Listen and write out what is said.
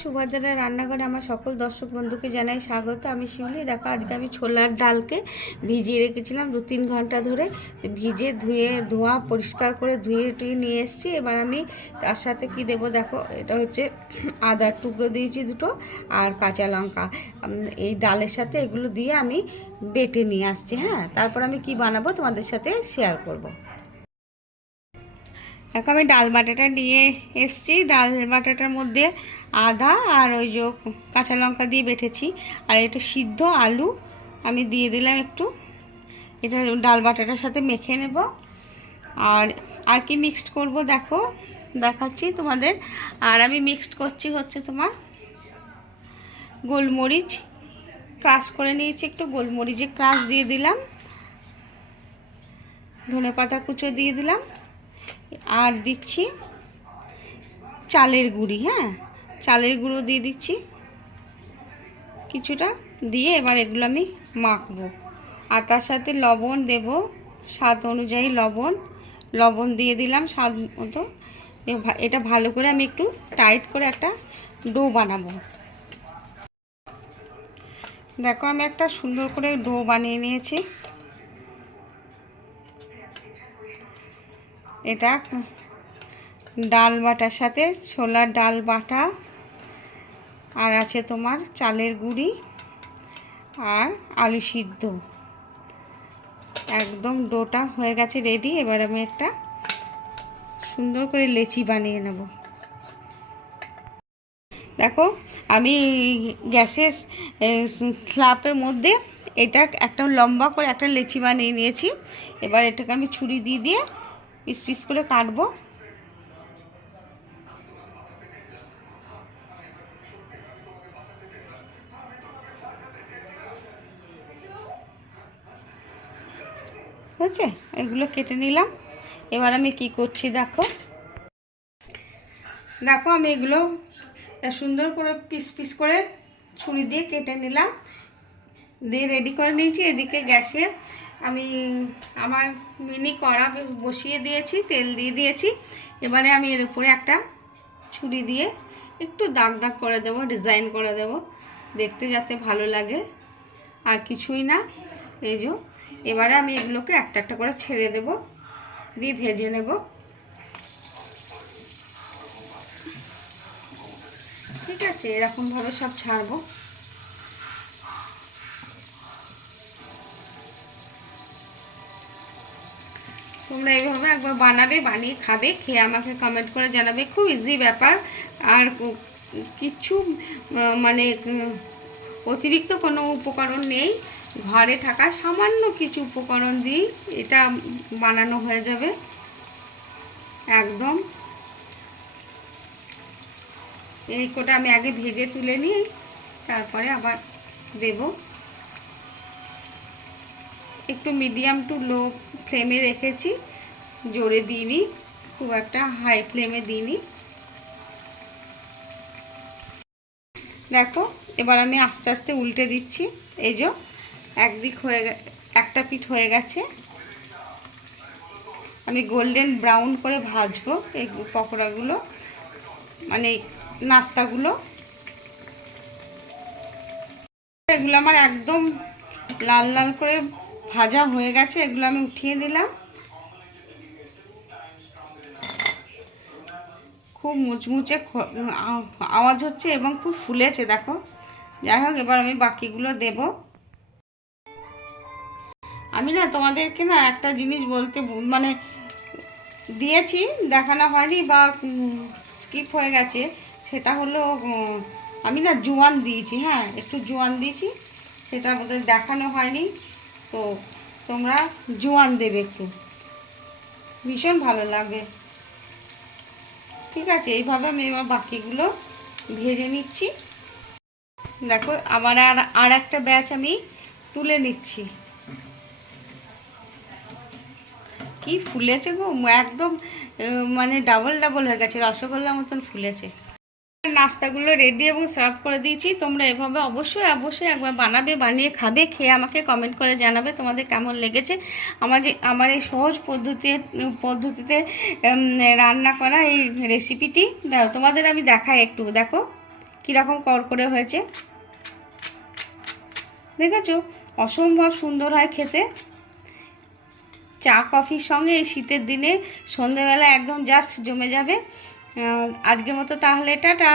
সুভদ্রা রান্নাঘরে আমার সকল দর্শক বন্ধুকে জানাই স্বাগত। আমি শিউলি। দেখো, আজকে আমি ছোলার ডালকে ভিজিয়ে রেখেছিলাম 2-3 ঘন্টা ধরে। ভিজে ধোয়া পরিষ্কার করে ধুয়ে নিয়ে এসেছি। এবার আমি তার সাথে কি দেব দেখো, এটা হচ্ছে আদার টুকরো দিয়েছি 2টো, আর কাঁচা লঙ্কা। এই ডালের সাথে এগুলো দিয়ে আমি বেটে নিয়ে আসছি। হ্যাঁ, তারপর আমি কি বানাবো তোমাদের সাথে শেয়ার করব। দেখো, আমি ডাল বাটাটা নিয়ে এসেছি। ডাল বাটাটার মধ্যে আদা আর ওই যে কাঁচা লঙ্কা দিয়ে বেটেছি, আর একটু সিদ্ধ আলু আমি দিয়ে দিলাম একটু। এটা ডাল বাটাটার সাথে মেখে নেব। আর কি মিক্সড করব দেখো, দেখাচ্ছি তোমাদের। আর আমি মিক্সড করছি হচ্ছে তোমার গোলমরিচ ক্রাশ করে নিয়েছি, একটু গোলমরিচের ক্রাশ দিয়ে দিলাম, ধনেপাতা কুচো দিয়ে দিলাম, আর দিচ্ছি চালের গুঁড়ি। হ্যাঁ, চালের গুঁড়ো দিয়ে দিচ্ছি কিছুটা, দিয়ে এবার এগুলো আমি মাখবো। আর তার সাথে লবণ দেব, স্বাদ অনুযায়ী লবণ দিয়ে দিলাম স্বাদ মতো। এটা ভালো করে আমি একটু টাইট করে একটা ডো বানাবো। দেখো, আমি একটা সুন্দর করে ডো বানিয়ে নিয়েছি। এটা ডাল বাটার সাথে ছোলার ডাল বাটা, আর আছে তোমার চালের গুঁড়ি আর আলু সিদ্ধ। একদম ডোটা হয়ে গেছে রেডি। এবার আমি একটা সুন্দর করে লেচি বানিয়ে নেব। দেখো, আমি গ্যাসের স্ল্যাবের মধ্যে এটা একটা লম্বা করে একটা লেচি বানিয়ে নিয়েছি। এবার এটাকে আমি ছুরি দিয়ে পিস পিস করে কাটবো। হয়েছে, এগুলো কেটে নিলাম। এবার আমি কি করছি দেখো, আমি এগুলো সুন্দর করে পিস পিস করে ছুরি দিয়ে কেটে নিলাম, দিয়ে রেডি করে নিয়েছি। এদিকে গ্যাসে আমি আমার মিনি কড়া বসিয়ে দিয়েছি, তেল দিয়ে দিয়েছি। এবারে আমি এর উপরে একটা ছুরি দিয়ে একটু দাগ দাগ করে দেবো, ডিজাইন করে দেবো, দেখতে যাতে ভালো লাগে, আর কিছুই না। এই যে এবারে আমি এগুলোকে একটা একটা করে ছেড়ে দেব, দিয়ে ভেজে নেব। ঠিক আছে, এরকমভাবে সব ছাড়বো। তোমরা এইভাবে একবার বানাবে, বানিয়ে খাবে, খেয়ে আমাকে কমেন্ট করে জানাবে। খুব ইজি ব্যাপার, আর কিছু মানে অতিরিক্ত কোনো উপকরণ নেই। ঘরে থাকা সামান্য কিছু উপকরণ দিয়ে এটা বানানো হয়ে যাবে একদম। এই কোটা আমি আগে ভেজে তুলে নিই, তারপরে আবার দেব। একটু মিডিয়াম টু লো ফ্লেমে রেখেছি, জোরে দিইনি, খুব একটা হাই ফ্লেমে দিইনি। দেখো, এবার আমি আস্তে আস্তে উল্টে দিচ্ছি। এই যে একদিক একটা পিঠ হয়ে গেছে। আমি গোল্ডেন ব্রাউন করে ভাজবো এই পকোড়াগুলো, মানে নাস্তাগুলো। এগুলো আমার একদম লাল লাল করে ভাজা হয়ে গেছে। এগুলো আমি উঠিয়ে দিলাম। খুব মুচমুচে আওয়াজ হচ্ছে এবং খুব ফুলেছে দেখো। যাই হোক, এবার আমি বাকিগুলো দেব। আমি না তোমাদেরকে না একটা জিনিস বলতে মানে দিয়েছি, দেখানো হয়নি বা স্কিপ হয়ে গেছে। সেটা হলো আমি না জোয়ান দিয়েছি। হ্যাঁ, একটু জোয়ান দিয়েছি, সেটা আমাদের দেখানো হয়নি। তো তোমরা জোয়ান দেবে একটু, ভীষণ ভালো লাগে। ঠিক আছে, এইভাবে আমি এবার বাকিগুলো ভেজে নিচ্ছি। দেখো, আবার আর একটা ব্যাচ আমি তুলে নিচ্ছি। কি ফুলেছে গো, একদম মানে ডাবল ডাবল হয়ে গেছে, রসগোল্লার মতন ফুলেছে। নাস্তাগুলো রেডি এবং সার্ভ করে দিয়েছি। তোমরা এভাবে অবশ্যই একবার বানাবে, বানিয়ে খাবে, খেয়ে আমাকে কমেন্ট করে জানাবে তোমাদের কেমন লেগেছে। আমার এই সহজ পদ্ধতিতে রান্না করা এই রেসিপিটি তোমাদের আমি দেখাই একটু। দেখো, কীরকম করকরে হয়েছে দেখেছো? অসম্ভব সুন্দর হয় খেতে। চা কফির সঙ্গে এই শীতের দিনে সন্ধেবেলা একদম জাস্ট জমে যাবে। আজকের মতো তাহলে টাটা।